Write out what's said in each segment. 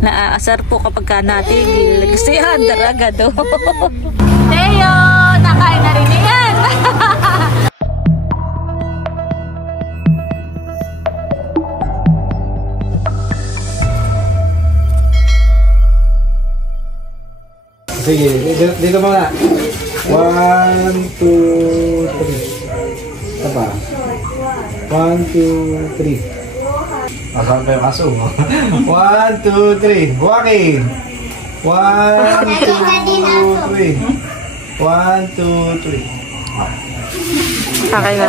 Naaasar po kapag ka natigil. Gusto yan, daraga do. Teo, nakain na rin yan. Sige, dito muna. 1, 2, 3. Apa? 1, 2, 3. Asan pa yung aso? 1, 2, 3. Buwakin! 1, 2, 3. 1, 2, 3. Okay na.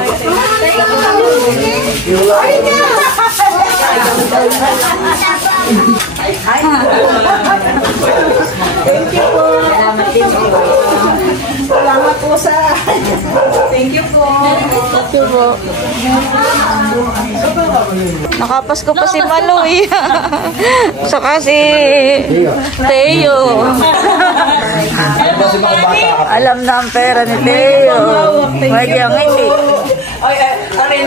Thank you po. Salamat po sa... Thank you po. Thank you po. Nakapasko pa si Maloy. Saka si Teo. Alam na ang pera ni Teo. May diyang hindi.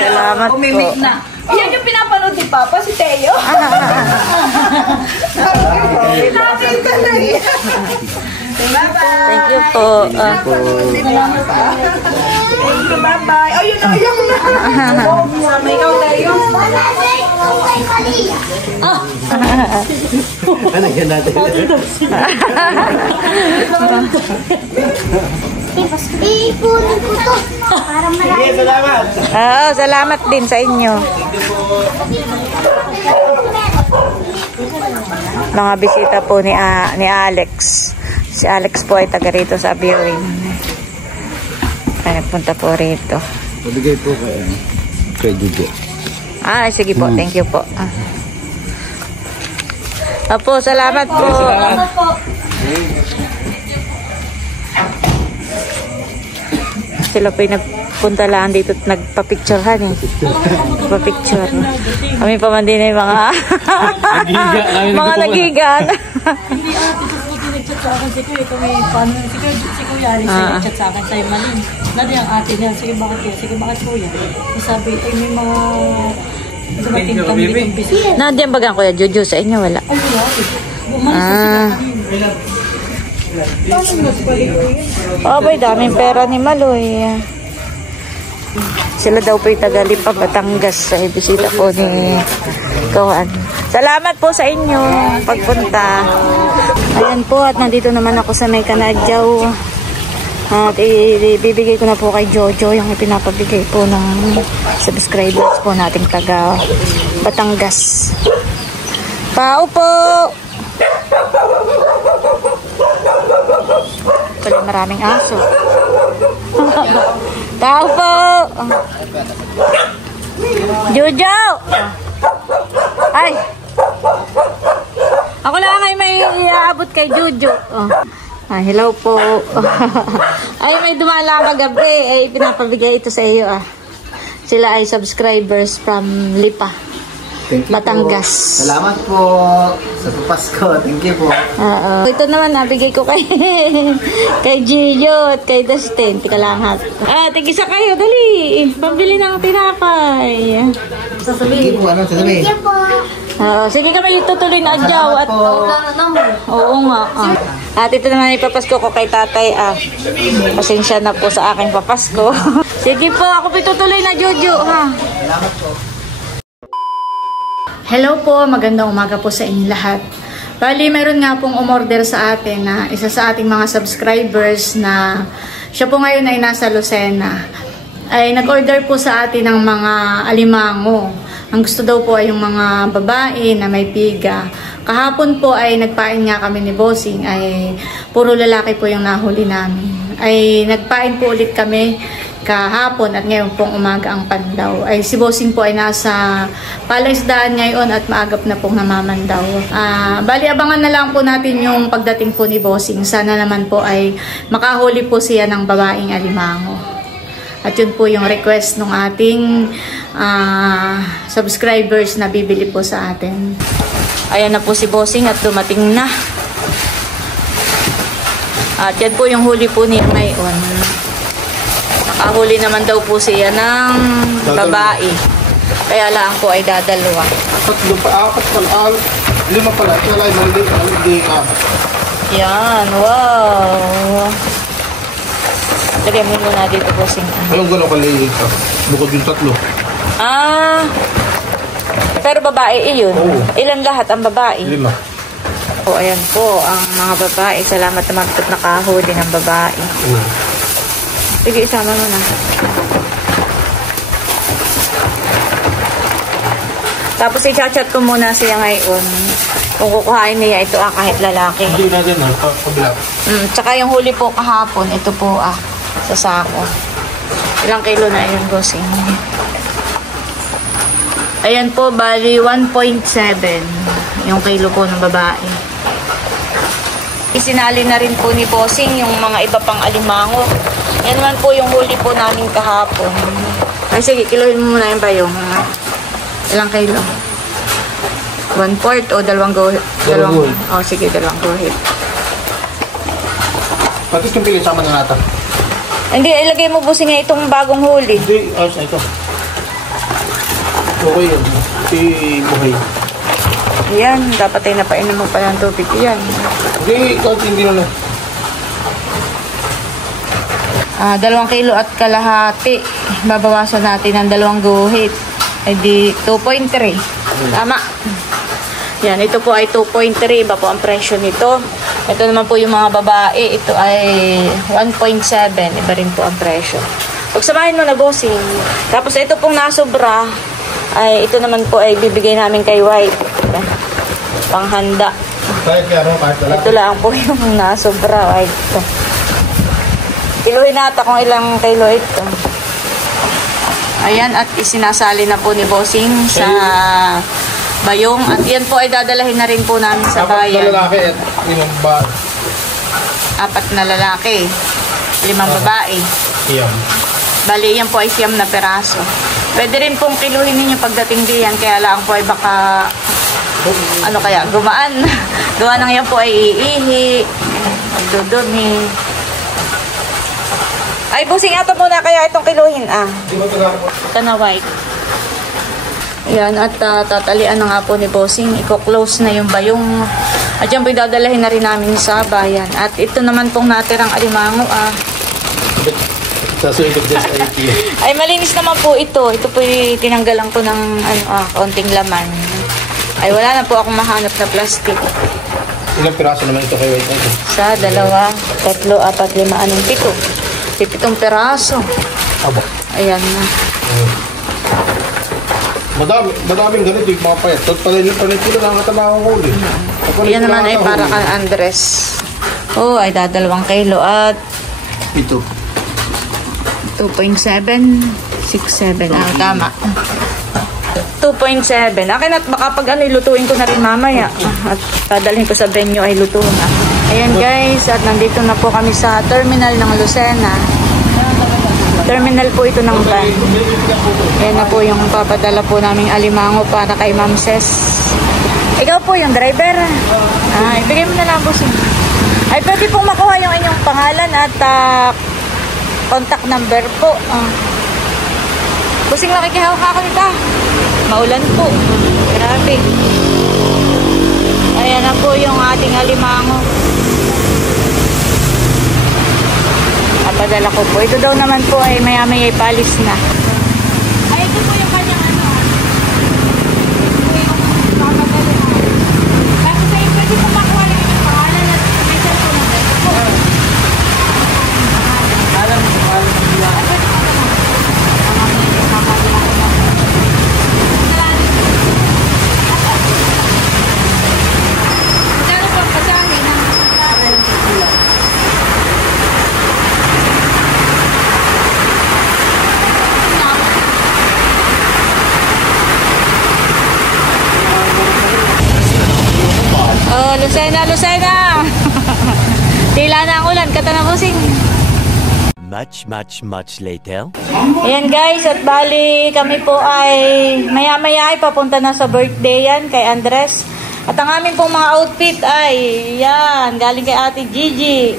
Salamat po. Yan yung pinapanood ni Papa, si Teo. Nakita na yan. Thank you po. Thank you, bye-bye. Oh, yun na, yun na. May ikaw tayo. Ano yan natin? Ipunin ko to. Para marami. Salamat. Oo, salamat din sa inyo. Mga bisita po ni Alex. Si Alex po ay taga rito sa viewing. Ay, nagpunta po rito. Pabigay po kay Juju. Sige po. Thank you po. Apo, salamat po. Salamat po. Sila po yung nagpunta lang dito at nagpa-picturehan eh. Nagpa-picture. Kami pa man din ay mga mga nagigan. Hindi nag-chat sa akin si Kuya. Si Kuya Alex nag-chat sa akin sa'yo malin. Nadi ang ate niya. Sige bakit Kuya? Sige bakit Kuya? Sabi may mga dumating kami ditong bisita. Nandiyan bagang Kuya Jojo sa inyo? Wala. Ay wala. Bumalis na sila kanina. Boy, daming pera ni Maloy. Sila daw po yung taga-Lipa, Batangas. Sa bisita po ni Kawan. Salamat po sa inyo pagpunta. Ayan po, at nandito naman ako sa may Kanadyaw. At ibibigay ko na po kay Jojo yung ipinapabigay po ng subscribers po nating taga Batangas. Pao po! Pala maraming aso. Tao po! Jojo! Ay! Ako lang ay may iaabot kay Jojo. Hello po. Ay, may dumala kagabi. Ay, pinapabigay ito sa iyo. Sila ay subscribers from Lipa, Batangas. Po. Salamat po sa Pasko. Thank you po. Ito naman nabigay ko kay kay Gio at kay Dustin. Tika lang hat. Tigisa kayo, dali. Pambili ng tinapay. Sasabihin. Thank you po. Ano sasabihin? Thank you po. Sige kami tutuloy na adyaw at oo nga. At ito naman ipapasko ko kay tatay. Pasensya na po sa aking papasko. Sige po, ako pitutuloy na Jojo ha. Salamat po. Hello po, magandang umaga po sa inyo lahat. Bali, meron nga pong umorder sa atin na isa sa ating mga subscribers na siya po ngayon ay nasa Lucena. Ay nag-order po sa atin ng mga alimango. Ang gusto daw po ay yung mga babae na may piga. Kahapon po ay nagpain nga kami ni Bossing, ay puro lalaki po yung nahuli namin. Ay nagpain po ulit kami kahapon at ngayon pong umaga ang pandaw. Ay si Bossing po ay nasa palaisdaan ngayon at maagap na pong namamandaw. Bali abangan na lang po natin yung pagdating po ni Bossing. Sana naman po ay makahuli po siya ng babaeng alimango. At yun po yung request ng ating subscribers na bibili po sa atin. Ayan na po si Bossing at dumating na. At yan po yung huli po niya ngayon. Nakahuli naman daw po siya ng babae. Kaya lang po ay dadalawa. Tatlo pa, apat pala. Lima pala. Kaya lang, hindi ka. Yan, wow. Lagyan mo muna dito po sing. Anong gano'n kaliit ka? Bukod yung tatlo. Ah, pero babae iyon. Oo. Ilan lahat ang babae? 5. O, ayan po, ang mga babae. Salamat naman po nakahuli ng babae. Sige, isama mo na. Tapos i-chat ko muna siya ngayon. Kung kukuhain niya ito kahit lalaki. Hindi na din, kabila. Tsaka yung huli po kahapon, ito po sa sako. Ilang kilo na yun, bossing? Ayan po, bali 1.7 yung kilo po ng babae. Isinali na rin po ni bossing yung mga iba pang alimango. Yan naman po yung huli po namin kahapon. Ay sige, kilohin mo muna yung bayong. Ilang kilo? 1/4 o dalawang guhit? Oh, sige, dalawang guhit. Patis yung pili, sama na natin. Hindi, ilagay mo bossing nga itong bagong huli. Hindi, ayos na ito. Okay yun. Si Buhay. Yan, dapat ay napainom mo pa ng tubig yan. Hindi, ikaw hindi na lang. 2 kilo at kalahati. Babawasan natin ng 2 guhit. Ay di 2.3. Tama. Yan, ito po ay 2.3. Iba po ang presyo nito. Ito naman po yung mga babae. Ito ay 1.7. Iba rin po ang presyo. Pagsamahin mo na, bossing. Tapos ito pong nasobra, ay ito naman po ay bibigay namin kay White. Panghanda. Kahit kaya kahit wala. Ito lang po yung nasobra. Ay, ito. Kiluhin natin kung ilang kilo ito. Ayan, at isinasali na po ni bossing sa bayong. At yan po ay dadalahin na rin po namin sa bayan. 4 na lalaki at 5 ba? 4 na lalaki. 5 babae. Iyam. Bali, yan po ay 9 na peraso. Pwede rin pong kiluhin ninyo pagdating diyan. Kaya lang po ay baka, ano kaya, gumaan. Gawa nang yan po ay iihi. Magdudumi. Ay, busing ato muna kaya itong kiluhin. Ito na white. Yan, at tatalian na nga po ni bossing. Iko-close na yung bayong. At yan po dadalahin na rin namin sa bayan. At ito naman pong natirang alimango. Sa sulit dyan sa IT. Ay, malinis naman po ito. Ito po tinanggalan ko ng kaunting laman. Ay, wala na po akong mahanap na plastic. Ilang piraso naman ito kay White Ito? Sa 2, 3, 4, 5, 6, 7. 7 peraso. Abo. Ayan na. Madaming ganito yung mga payat. Tapos pala yung panitilo na katama ko huli. Yan naman ay para kang Andres. Oh, ay 2 kilo at ito. 2.7, 6.7. Tama. 2.7. Akin at baka pag ilutuin ko na rin mamaya. At dadalhin ko sa venue ay luto na. Ayan guys, at nandito na po kami sa terminal ng Lucena. Terminal po ito ng van. Ayan na po yung papadala po naming alimango para kay Ma'am Ses. Ikaw po yung driver. Ibigay mo na lang po siya. Ay, pwede pong makuha yung inyong pangalan at contact number po. Busing makikihawak ako nito. Maulan po. Grabe. Ayan na po yung ating alimango. Napadala ko po. Ito daw naman po ay maya-maya palis na. Ay, ito po yung kanyang ano. Ito po yung papadala na. Tapos ay pwede po makuha lang yung pangalan at may cellphone number po. Alam mo, alam mo sila. Lucena! Tila na ang ulan, katanabusing. Much later. Ayan guys, at bali kami po ay maya-maya ay papunta na sa birthday yan kay Andres. At ang aming pong mga outfit ay yan, galing kay Ate Gigi.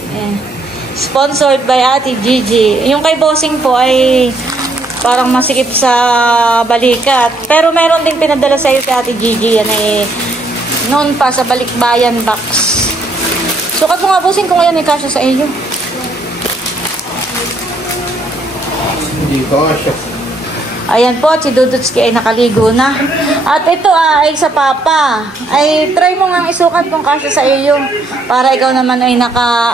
Sponsored by Ate Gigi. Yung kay Bossing po ay parang masikip sa balikat. Pero meron din pinadala sa iyo si Ate Gigi. Yan eh, noon pa sa Balikbayan box. Sukat mo nga bossing kung yan ay kasya sa iyo. Hindi ko siya. Ayan po, si Dudutski ay nakaligo na. At ito ay sa papa. Ay try mo nga isukat kung kasya sa iyo. Para ikaw naman ay naka...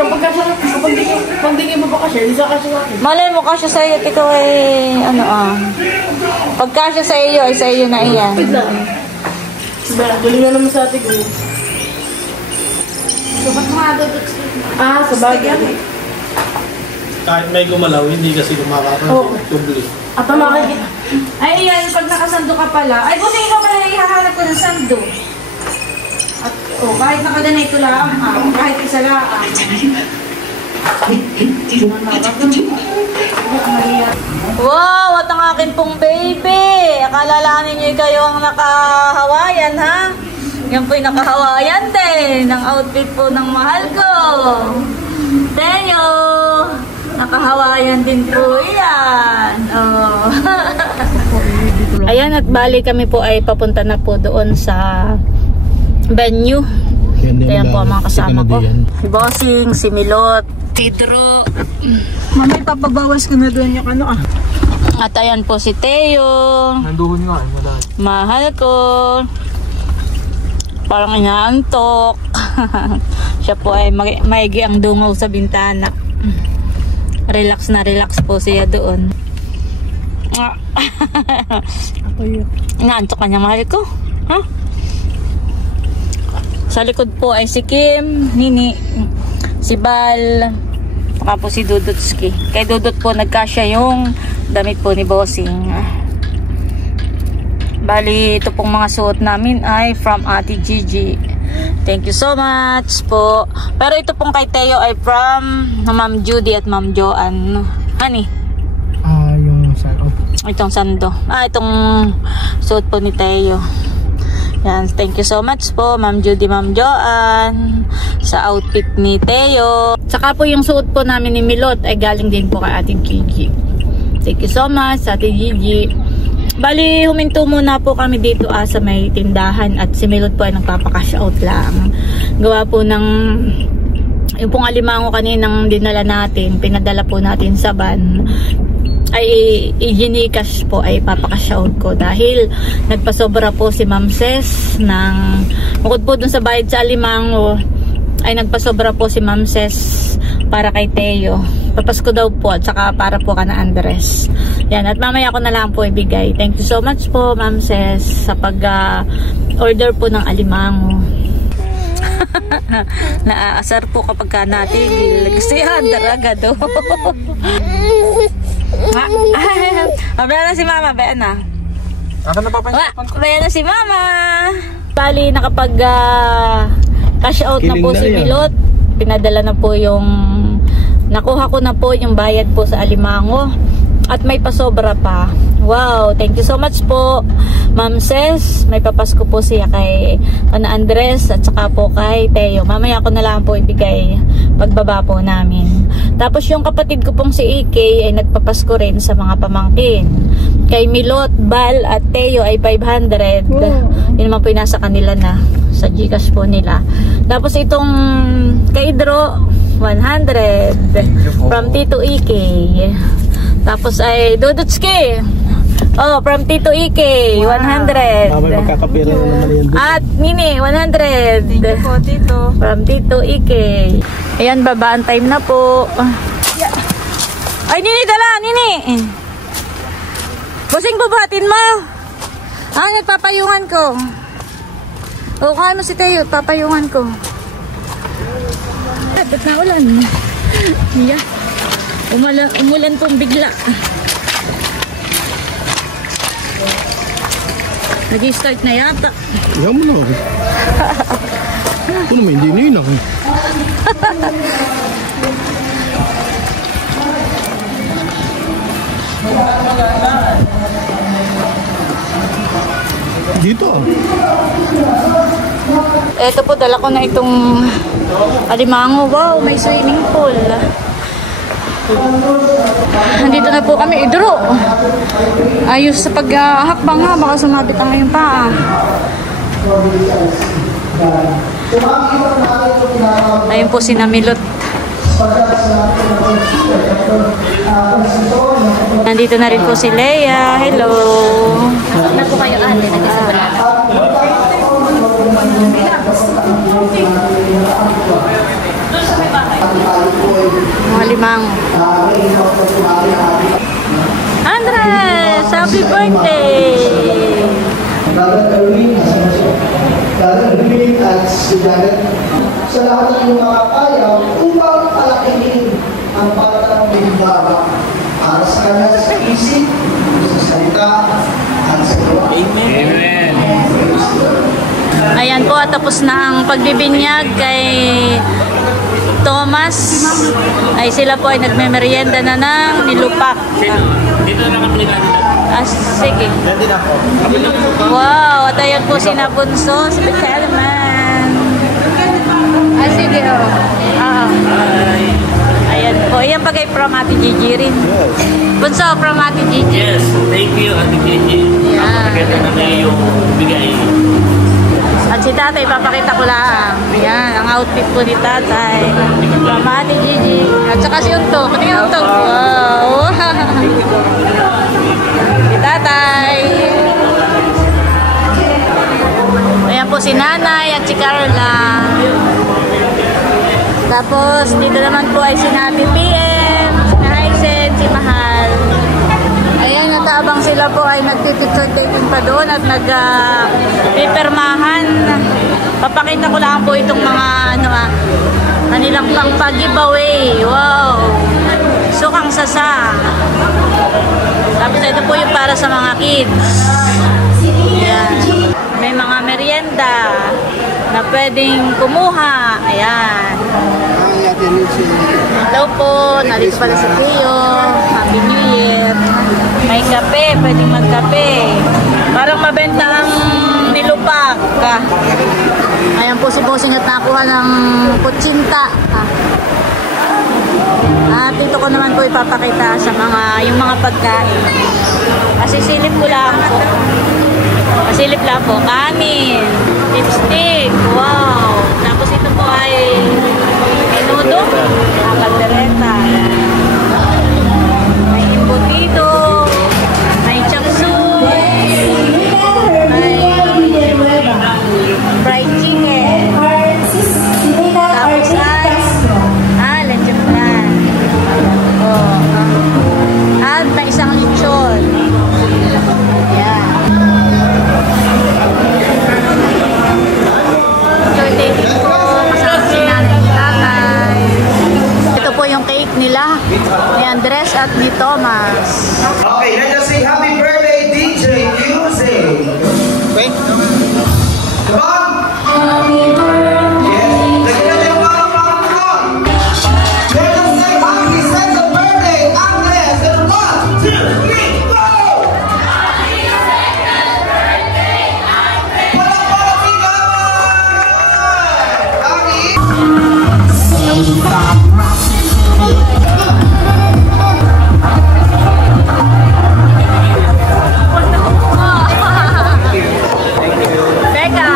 Kapag di mo ba kasi, hindi sa kasi Malay mo kasya sa iyo. Ikaw ay pag kasya sa iyo ay sa iyo na iyan. Galing na naman sa atin ko. Sukat mo nga Dudutski. Sa bagay. Kahit may gumalaw, hindi kasi kumakakabli. At makikita. Ay, yan, pag nakasando ka pala. Ay, buti ikaw pala ihahanap ko ng sando. At, kahit nakaganay ito lang, kahit isa lang. Wow, at ang akin pong baby. Akala ninyo kayo ang naka-Hawaiian, ha? Yan po'y naka-Hawaiian din. Ang outfit po ng mahal ko. Teo! Naka-Hawaiian din po yan. Oh. Ayan, at bali kami po ay papunta na po doon sa venue. Ayan po ang mga kasama ko. Si Bossing, si Milot, Tidro. Mamay, papabawas ko na doon yung ano At ayan po si Teo. Nanduhon nga, madami. Mahal ko. Parang inaantok. Siya po ay maigi ang dungaw sa bintana. Relax na relax po siya doon. Inaantok ka niya, mahal ko. Huh? Sa likod po ay si Kim, Nini, si Bal, saka po si Dudutski. Kay Dudut po nagkasya yung damit po ni Bossing. Bali, ito pong mga suot namin ay from Ate Gigi. Thank you so much po. Pero ito pong kay Teo ay from Ma'am Judy at Ma'am Joanne. Honey? Yung sando. Itong sando. Itong suot po ni Teo. Yan, thank you so much po Ma'am Judy, Ma'am Joanne sa outfit ni Teo. Saka po yung suot po namin ni Milot ay galing din po kay Ate Gigi. Thank you so much Ate Gigi. Bali, huminto muna po kami dito sa may tindahan at si Milot po ay nagpapakash out lang. Gawa po ng yung pong alimango kaninang dinala natin, pinadala po natin sa van, ay i-Gcash po ay papakash out ko dahil nagpasobra po si Ma'am Ses ng, bukod po dun sa bayad sa alimango, ay nagpasobra po si Ma'am Ses para kay Teo. Papasko daw po at saka para po ka na Andres. Yan, at mamaya ko na lang po ibigay. Thank you so much po Ma'am Ses sa pag-order po ng alimango. Naaasar po kapag ka natigil. Kasi daraga do. Mabaya na si Mama, baya na. Ako na papansin ko. Baya na si Mama. Bali, nakapag cash out na po si Milot. Pinadala na po yung, nakuha ko na po yung bayad po sa alimango. At may pasobra pa. Wow, thank you so much po Ma'am Ses. May papasko po siya kay Ana Andres at saka po kay Teo. Mamaya ko na lang po ibigay pagbaba po namin. Tapos yung kapatid ko pong si EK ay nagpapasko rin sa mga pamangkin. Kay Milot, Bal at Teo ay 500. Yun naman po yung nasa kanila na sa Gcash po nila. Tapos itong kay Idro 100 from Tito EK. Tapos ay Dudutski. From Tito EK, 100. Magkakapira na naman yan. At Nini, 100. Thank you po, Tito. From Tito EK. Ayan, babaan time na po. Ay, Nini, dala, Nini. Busing bubatin mo. Papayungan ko. Kaya mo si Teo, papayungan ko. Ba't na ulan? Yeah. Umulan pong bigla. Nag-start na yata. Iyan mo na ako. Ito naman, hindi nina ako. Dito. Ito po, dala ko na itong alimango. Wow, may swimming pool. Nandito na po kami, idro. Ayos sa paghakbang ha, baka sumabit ang iyong paa. Ayun po si Namilot. Nandito na rin po si Leia. Hello. Na po kayo ate, nag-isabala. Mga limang. Andres! Happy birthday! Sa lahat ng mga kaya upang palakinin ang batang binibaga para sa kanya sa isip, sa salita, at sa gawa. Amen. Ayan po, tapos na ang pagbibinyag kay Thomas. Ay sila po ay nagme-merienda na ng nilupak. Dito na kami Sige. Wow, at ayan po si Nabunso, special man. Sige o. Ayan po, ayan bagay from Ate Gigi rin. Bunso, from Ate Gigi. Yes, thank you, Ate Gigi. Yeah. Napakaganda na yung bigay. At si tatay, papakita ko lang. Ayan, ang outfit po ni tatay. From Ate Gigi. At saka si Untog. Pati yung Untog. Wow. Si tatay. Ayan po si nanay at si Carla. Tapos, dito naman po ay si Nati PM, si Hysen, si Mahal. Ayan, natabang sila po ay nagpipicture taking pa doon at nagpipirmahan. Papakita ko lang po itong mga kanilang pang pag-giveaway. Wow! Sukang sasa. Tapos ito po yung para sa mga kids. Ayan. May mga merienda na pwedeng kumuha. Ayan. Hello po. Narito pala si Tio. Happy New Year. May kape. Pwedeng magkape. Parang mabenta ang nilupak. Ayan po si Bossing at nakuha ng kutsinta. At ito ko naman po ipapakita sa yung mga pagkain. Kasi silip ko lang po. Pasilip lang po. Kanin. Lipstick. Wow. Tapos ito po ay menudo. Kaldereta. May embutido. May chapsuy. May fried chicken. Tapos ay lechon plan. At may isang lechon. Ayan. Taking po, kasama si nanay at tatay. Ito po yung cake nila ni Andres at ni Thomas. Okay, let us say happy birthday, DJ Music. Wait. Come on. Happy birthday. Yes. Lagyan yung parang. Let us say happy second birthday, Andres. And 1, 2, 3, go! Happy second birthday, Andres. Walang palatigan! Becca!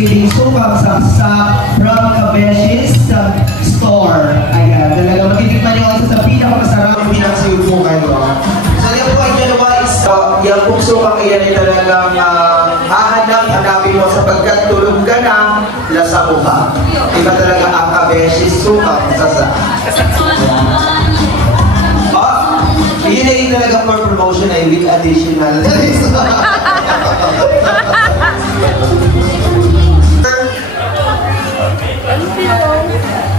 siling sukang saksak from Cabeshis store. Ayan, talaga matitikman nyo ang isa sa pinakamasarap yung pinakasiwid po kayo. So yan po ay dalawa is, yung pong sukang iyan ay talagang hanapin mo sapagkat tulog ka na, lasa mo ka. Iba talaga ang Cabeshis sukang saksak. Yun ay talaga for promotion ay with additional.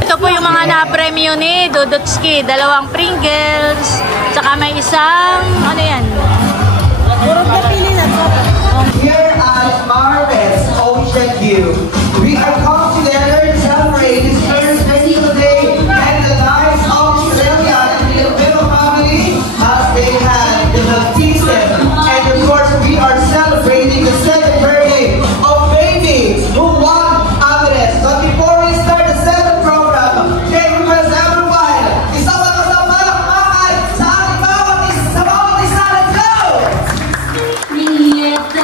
Ito po yung mga na-premyo ni Dudutski. 2 Pringles. Tsaka may isang, ano yan? Here at Marvet's Ocean View, we are come together to celebrate this first festival day and the lives of Australia and the Filipino family as they had the baptism. And of course, we are celebrating the 7th birthday of baby who won Andres. But before we start the 7th program, can we press everyone? Isang palakpakan sa ating bawat isa. Let's go!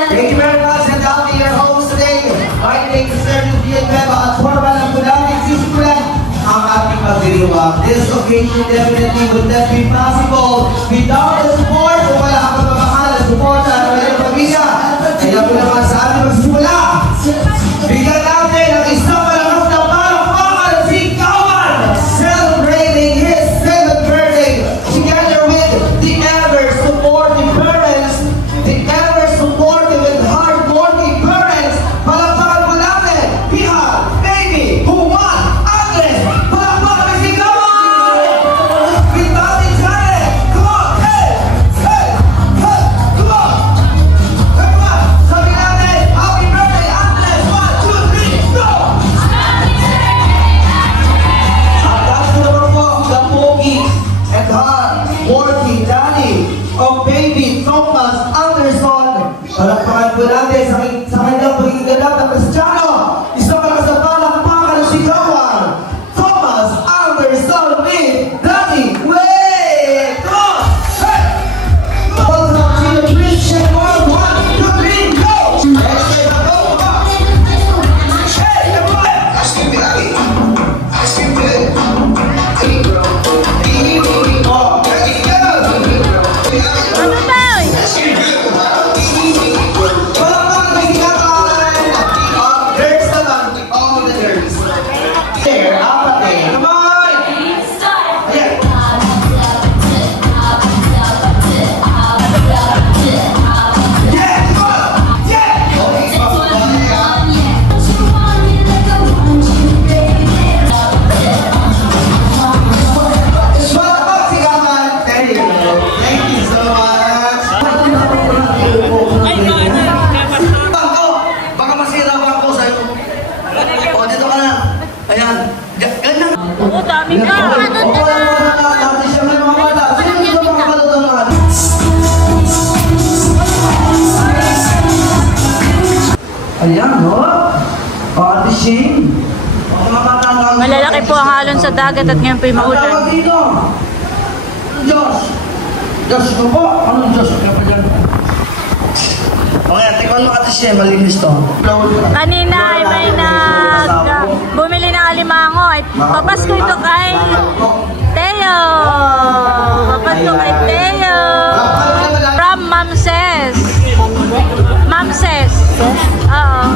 Thank you very much, and I'll be your host today. My name is Sergio Villanueva at formal ng Budaling Sisikulan ang ating pagdiriwang. This occasion definitely would not be possible without the support o wala ang pagmamahal at support at mga pamilya. Kaya po naman sa ating magsimula, bigyan natin ang isang malakas na palakpakan at sigawan celebrating his 7th birthday together with the ever-supportive parents, the ever-supportive and hard-working parents. Palakpakan po natin, we have baby who won Andres. Palakpakan at sigawan! With Daddy Janet, come on, hey, hey, hey, come on! Everyone, sabi natin, happy birthday Andres! 1, 2, 3, go! At last naman po, the pogi and hard-working daddy of baby Thomas Anderson. Palakpakan po natin sa kanyang pagiging ganap na Kristiyano. Isang malakas na palakpakan at sigawan. Thomas Anderson with Daddy Way! Come on! Hey! Welcome to the Christian World. 1, 2, 3, go! Next time, go! Come on! Hey, everyone! Ice cream, Daddy! Ice cream, Daddy! Hey, bro! Hey, oh, hey, go! Ano daw? Palakpakan may kinakain! Girls naman, all the girls. There, apat eh. Come on! Ayan. Yeah, come on! Yeah! Okay, palakpakan si Kaman. There you go. Thank you so much. Baka masira pa ako sa'yo. O, dito ka na. Ayan. Ganyan. Oo, dami ka. Ano Oo, dati siya may mga bata. Sino dito mga kalutaman? Ayan, no? Pati Shane. Mga bata ang Malalaki po ang alon sa dagat at ngayon po'y ang tawag maulan. dito. Diyos. Diyos ko po. Anong Diyos? Kaya pa dyan. Okay, tikman mo Ate Shane. Malinis to. Kanina ay may bumili ng alimango. Ay, papasko ito kay Teo. Papasko kay Teo. From Mamses. Mamses. Oo.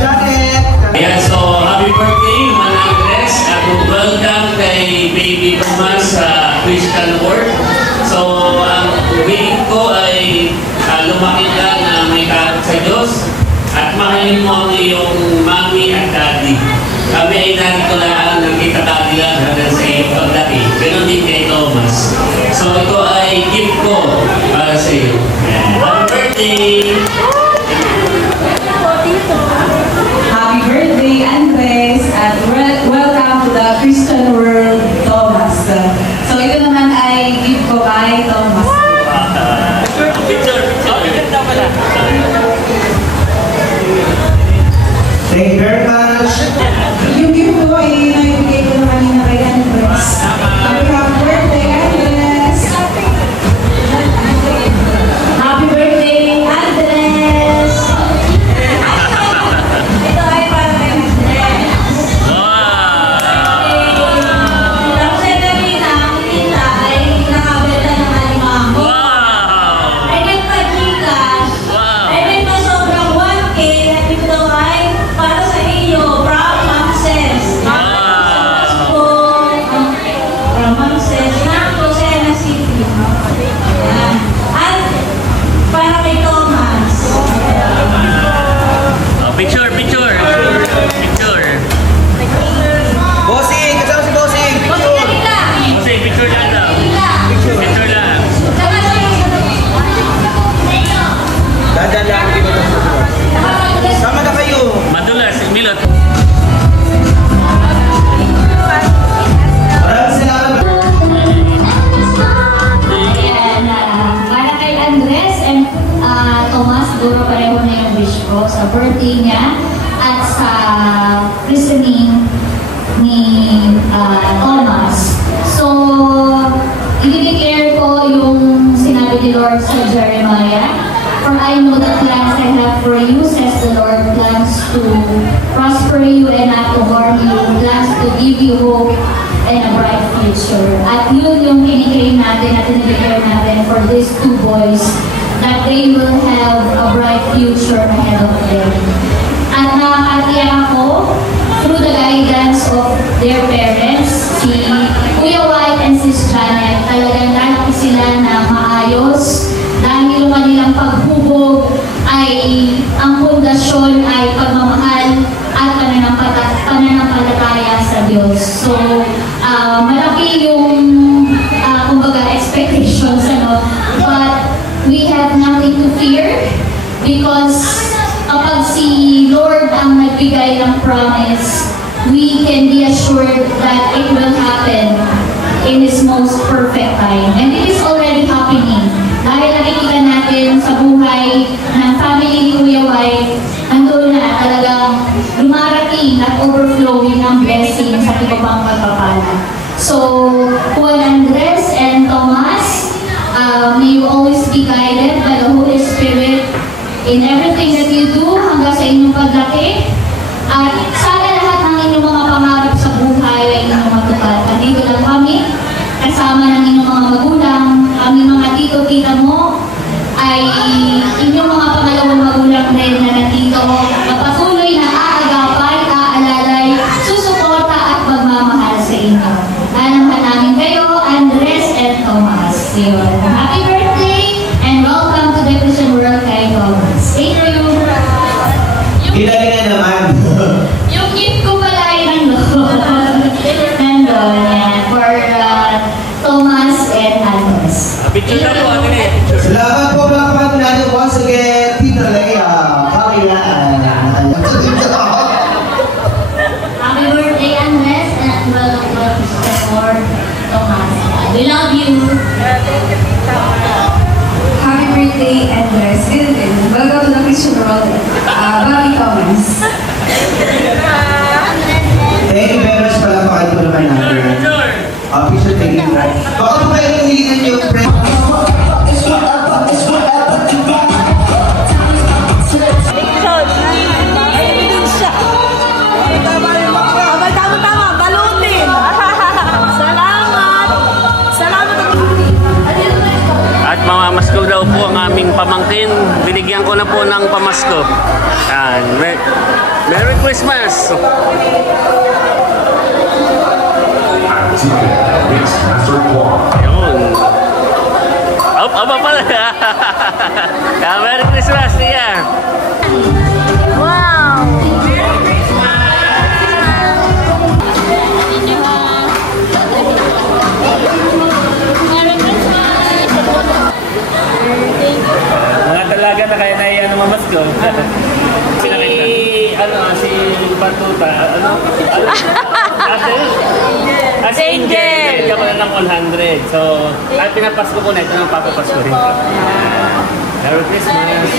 Janet. Ayan, so happy birthday, Manang Andres, at welcome kay Baby Thomas sa Christian World. So, ang big ko ay lumaki ka na may kahit sa Diyos at mahalin mo ang iyong mami at daddy. Kami ay narito lang nagkita-dati lang hanggang sa iyong paglaki. Ganon din kay Thomas. So, ito ay gift ko para sa iyo. Happy birthday! Happy birthday, Andres, and welcome to the Christian World, Thomas. So, ito naman ay gift ko kay Thomas. Picture! Thank you very much. Yung gift ko ay naibigay ko na kanina kay Andres. Happy birthday, Andres! Happy birthday, Andres! at sa christening ni Thomas. So, i-declare ko yung sinabi ni Lord sa Jeremiah. For I know the plans I have for you, says the Lord, plans to prosper you and not to harm you, plans to give you hope and a bright future. At yun yung kiniklaim natin at dinideclare natin for these two boys, that they will have a bright future ahead of them. At nakakatiyak ako, through the guidance of their parents, si Kuya White and Sis Janet, talagang lagi sila na maayos dahil yung kanilang paghubog ay ang pundasyon ay pagmamahal at pananampalataya sa Diyos. So, malaki yung kumbaga expectations, but we have nothing to fear because kapag si Lord ang nagbigay ng promise, we can be assured that it will happen in His most perfect time. And it is already happening. Dahil nakikita natin sa buhay ng family ni Kuya White, nandun na talagang lumarating at overflowing ng blessing sa iba pang pagpapala. So, Juan Andres and Thomas, may you always be guided by the Holy Spirit in everything that you do hanggang sa inyong paglaki. At sana lahat ng inyong mga pangarap sa buhay ay inyong matupad. At dito lang kami, kasama ng inyong mga magulang, kami mga tito-tita mo, ay inyong mga pangalawang magulang din na nandito, na patuloy na aagapay, aalalay, susuporta at magmamahal sa inyo. Nanamhan namin kayo, Andres and Thomas. Happy birthday and welcome to the Christian World kay Thomas. Thank you. Ilalingan naman. Yung gift ko pala ay nandun. Yan, for Thomas and Andres. Picture na po, ano eh. Salamat po mga kapatid natin once again, Tita Leia, Kakilaan. Happy birthday, Andres, and welcome for Thomas. We love you. Happy birthday, Andres. Welcome to the Christian World. Bobby Thomas. Thank you very much pala pakit po naman natin. Picture taking. Baka po kayo niligan yung friend. At mamamasko daw po ang aming pamangkin. Binigyan ko na po ng pamasko. Yan. Merry Christmas! Yun. Aba pala. Merry Christmas, Tia! Wow! Mga talaga na kaya naiyan ng mamasko. Si Batuta, si Angel. Bigyan ko na ng 100. So, kahit pinapasko ko na, ito nang papapasko rin ko. Merry Christmas!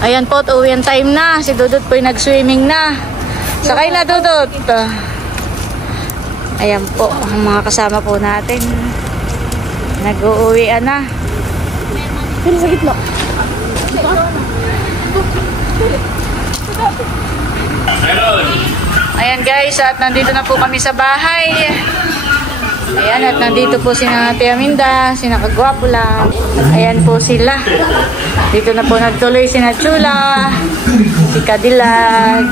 Ayan po, uwian time na. Si Dudut po yung nag-swimming na. Sakay na, Dudut. Ayan po, ang mga kasama po natin. Nag-uuwian na. Pero sa gitna. Ayan guys, at nandito na po kami sa bahay. Ayan, at nandito po si Tia Minda, si Nakagwapo lang. Ayan po sila. Dito na po nagtuloy si Nachula, si Kadilag.